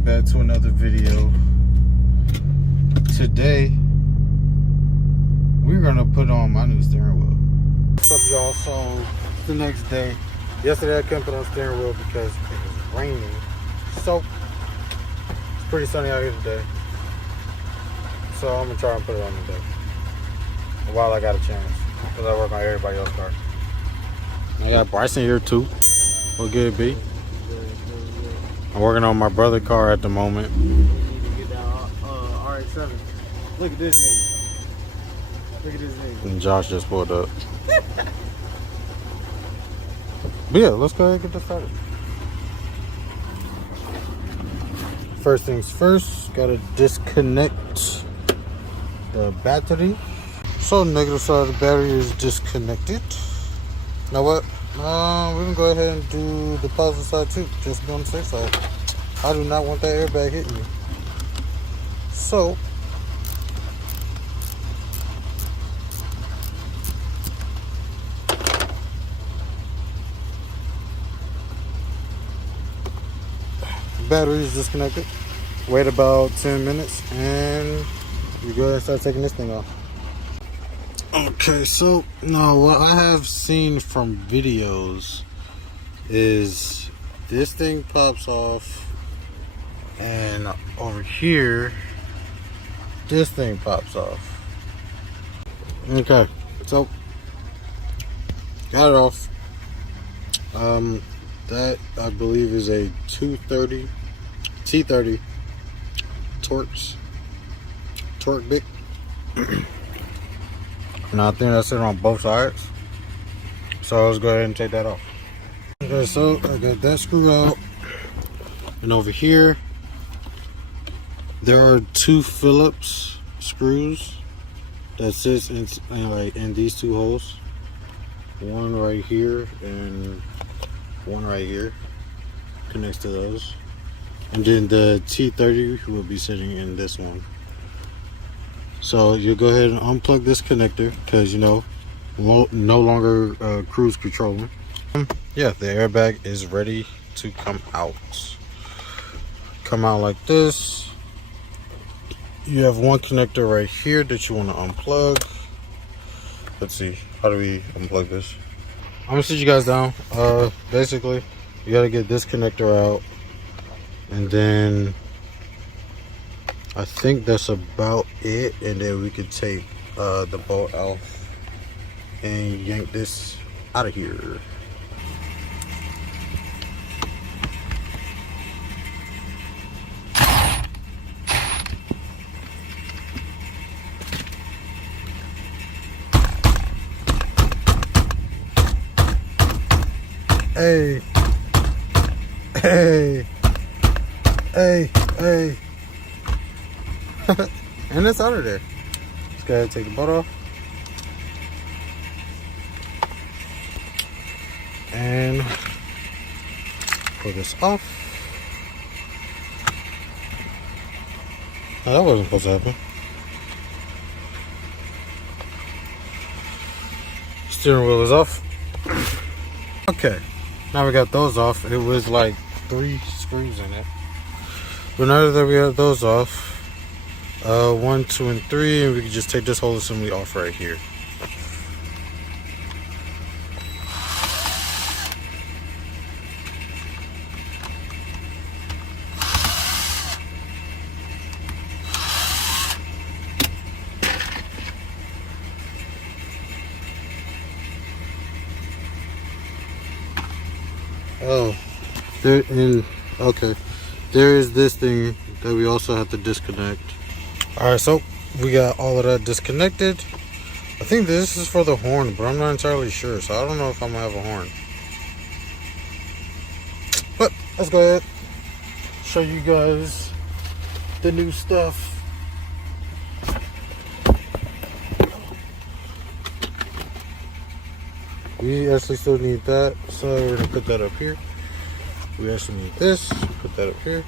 welcome back to another video. Today we're gonna put on my new steering wheel. What's up, y'all? So the next day, yesterday I couldn't put on steering wheel because it was raining. So it's pretty sunny out here today, so I'm gonna try and put it on today while I got a chance, because I work on everybody else's car. I got Bryson here too. What good it be? I'm working on my brother's car at the moment. You need to get that RX-7. Look at this nigga. Look at this nigga. And Josh just pulled up. But yeah, let's go ahead and get this started. First things first, gotta disconnect the battery. So negative side of the battery is disconnected. Now what? We can go ahead and do the positive side too, just to be on the safe side. I do not want that airbag hitting me. So battery is disconnected. Wait about 10 minutes and you go ahead and start taking this thing off. Okay, so now what I have seen from videos is this thing pops off, and over here this thing pops off. Okay, so got it off. That I believe is a 230 T30 torque bit. Now I think that's it on both sides, so let's go ahead and take that off. Okay, so I got that screw out, and over here there are two Phillips screws that sits in these two holes. One right here and one right here connects to those, and then the T30 will be sitting in this one. So you'll go ahead and unplug this connector, because no longer cruise controlling. Yeah, the airbag is ready to come out. Come out like this. You have one connector right here that you want to unplug. Let's see, how do we unplug this? I'm gonna sit you guys down. Basically, you gotta get this connector out, and then I think that's about it, and then we could take the bolt out and yank this out of here. Hey, hey, hey, hey. And it's out of there. Let's go ahead and take the bolt off. And pull this off. Now, that wasn't supposed to happen. Steering wheel is off. Okay, now we got those off. It was like 3 screws in it. But now that we have those off, 1, 2, and 3, and we can just take this whole assembly off right here. Oh, okay, there is this thing that we also have to disconnect. All right, so we got all of that disconnected. I think this is for the horn, but I'm not entirely sure, so I don't know if I'm gonna have a horn. But let's go ahead, show you guys the new stuff. We actually still need that, so we're gonna put that up here. We actually need this, put that up here.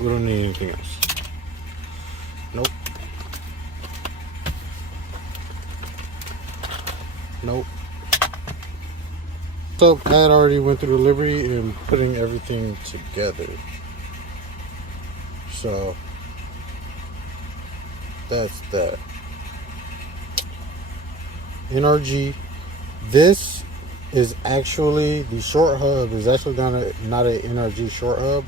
We don't need anything else. Nope. Nope. So I had already went through delivery and putting everything together. So that's that. NRG. This is actually, the short hub is actually not a NRG short hub.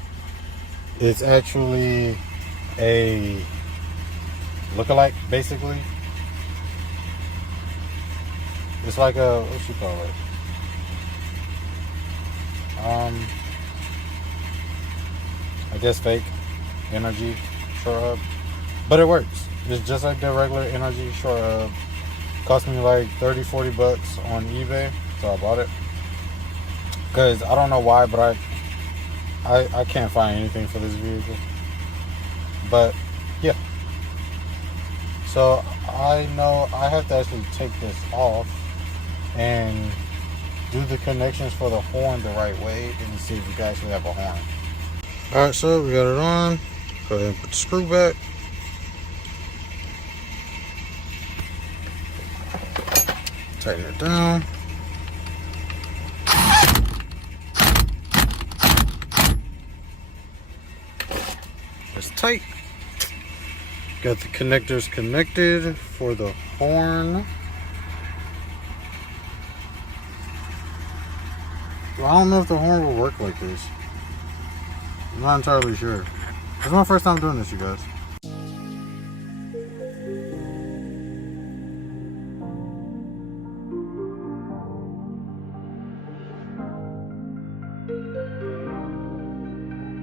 It's actually a lookalike, basically. It's like a, what you call it? I guess fake NRG short hub, but it works. It's just like the regular NRG short hub. Cost me like 30-40 bucks on eBay, so I bought it. Cause I don't know why, but I can't find anything for this vehicle. But yeah, so I know I have to actually take this off and do the connections for the horn the right way and see if you can actually have a horn. Alright, so we got it on. Go ahead and put the screw back. Tighten it down. It's tight. Got the connectors connected for the horn. Well, I don't know if the horn will work like this. I'm not entirely sure. It's my first time doing this, you guys.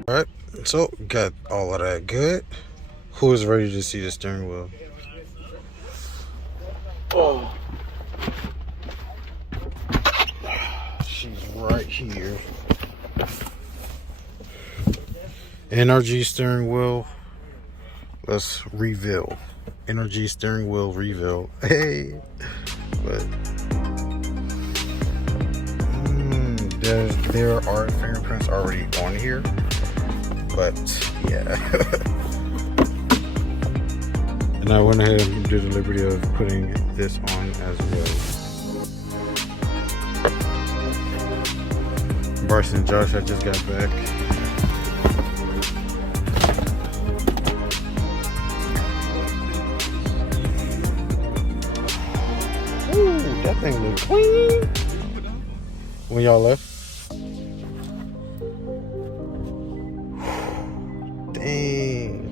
Alright, so got all of that good. Who is ready to see the steering wheel? Oh, she's right here. NRG steering wheel. Let's reveal. NRG steering wheel reveal. Hey, but there are fingerprints already on here. But yeah. And I went ahead and did the liberty of putting this on as well. Bryson and Josh, I just got back. Ooh, that thing looks clean. When y'all left? Dang.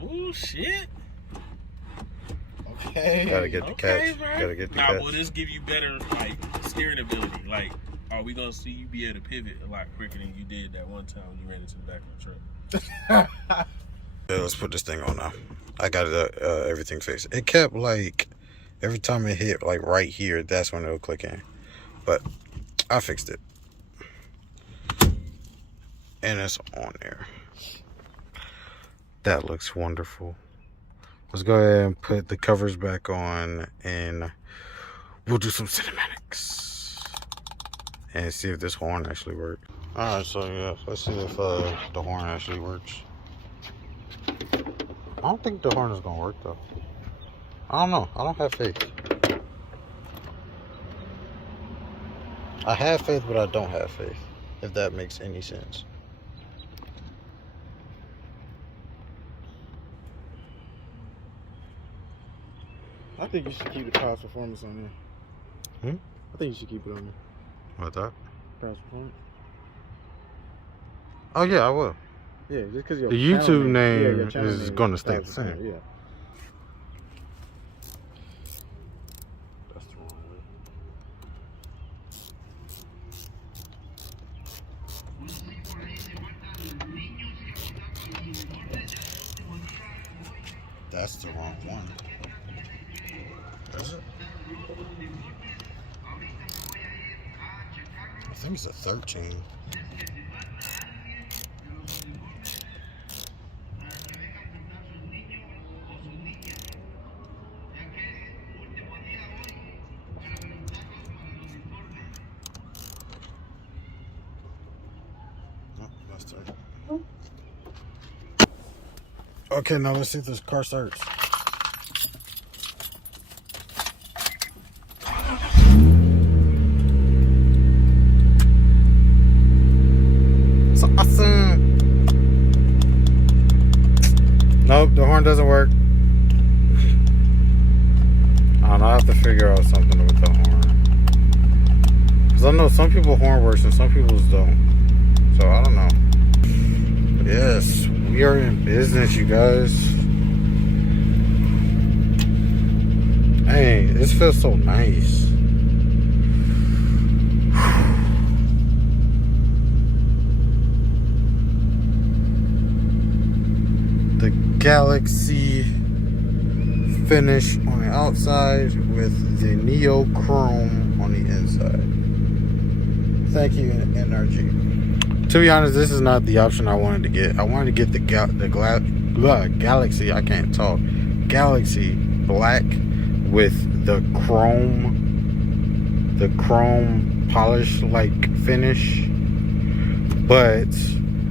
Oh shit. Okay. Gotta get the catch. Bro. Gotta get the catch. Will this give you better like steering ability? Like, are we gonna see you be able to pivot a lot quicker than you did that one time when you ran into the back of the truck? Yeah, let's put this thing on now. I got everything fixed. It kept like every time it hit like right here, that's when it'll click in. But I fixed it. And it's on there. That looks wonderful. Let's go ahead and put the covers back on and we'll do some cinematics and see if this horn actually works. Alright, so yeah, let's see if the horn actually works. I don't think the horn is gonna work though. I don't know. I don't have faith. I have faith, but I don't have faith. If that makes any sense. I think you should keep the past performance on there. I think you should keep it on there. What's that? Past performance. Oh yeah, I will. Yeah, just because your The channel YouTube name your channel is name going to is stay the past same. performance, Yeah. That's the wrong way. That's the wrong one. Is it? I think it's a 13. Okay, now let's see if this car starts. horn doesn't work. I don't know, I have to figure out something with the horn. Because I know some people horn works and some people's don't. So I don't know. Yes, we are in business, you guys. Hey, this feels so nice. The Galaxy finish on the outside with the Neo Chrome on the inside. Thank you, NRG. To be honest, this is not the option I wanted to get. I wanted to get the Galaxy. I can't talk. Galaxy Black with the chrome polish like finish, but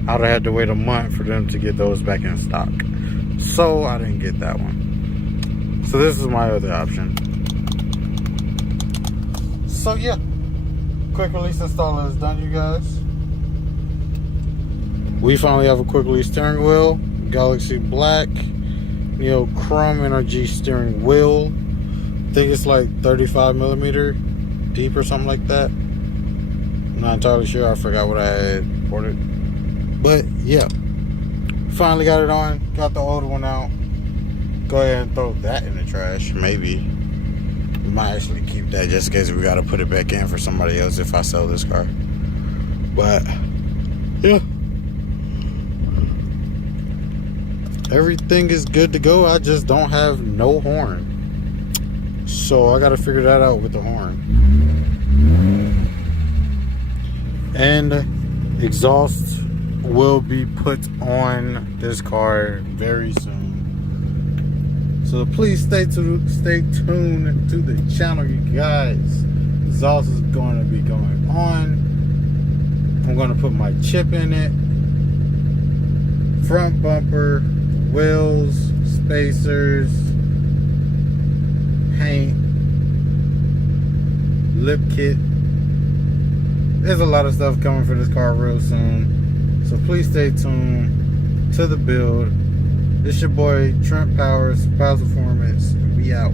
I'd have had to wait a month for them to get those back in stock. So I didn't get that one. So this is my other option. So yeah, quick release installer is done, you guys. We finally have a quick release steering wheel, Galaxy Black, Neo Chrome NRG steering wheel. I think it's like 35 millimeter deep or something like that. I'm not entirely sure. I forgot what I had ordered. But yeah, finally got it on. Got the older one out. Go ahead and throw that in the trash. Maybe we might actually keep that just in case we got to put it back in for somebody else if I sell this car. But yeah, everything is good to go. I just don't have no horn. So I got to figure that out with the horn. And exhaust will be put on this car very soon. So please stay tuned to the channel, you guys. Exhaust is going to be going on. I'm going to put my chip in it. Front bumper, wheels, spacers, paint, lip kit. There's a lot of stuff coming for this car real soon. So please stay tuned to the build. This your boy Trent Powers, Powers Performance. We out.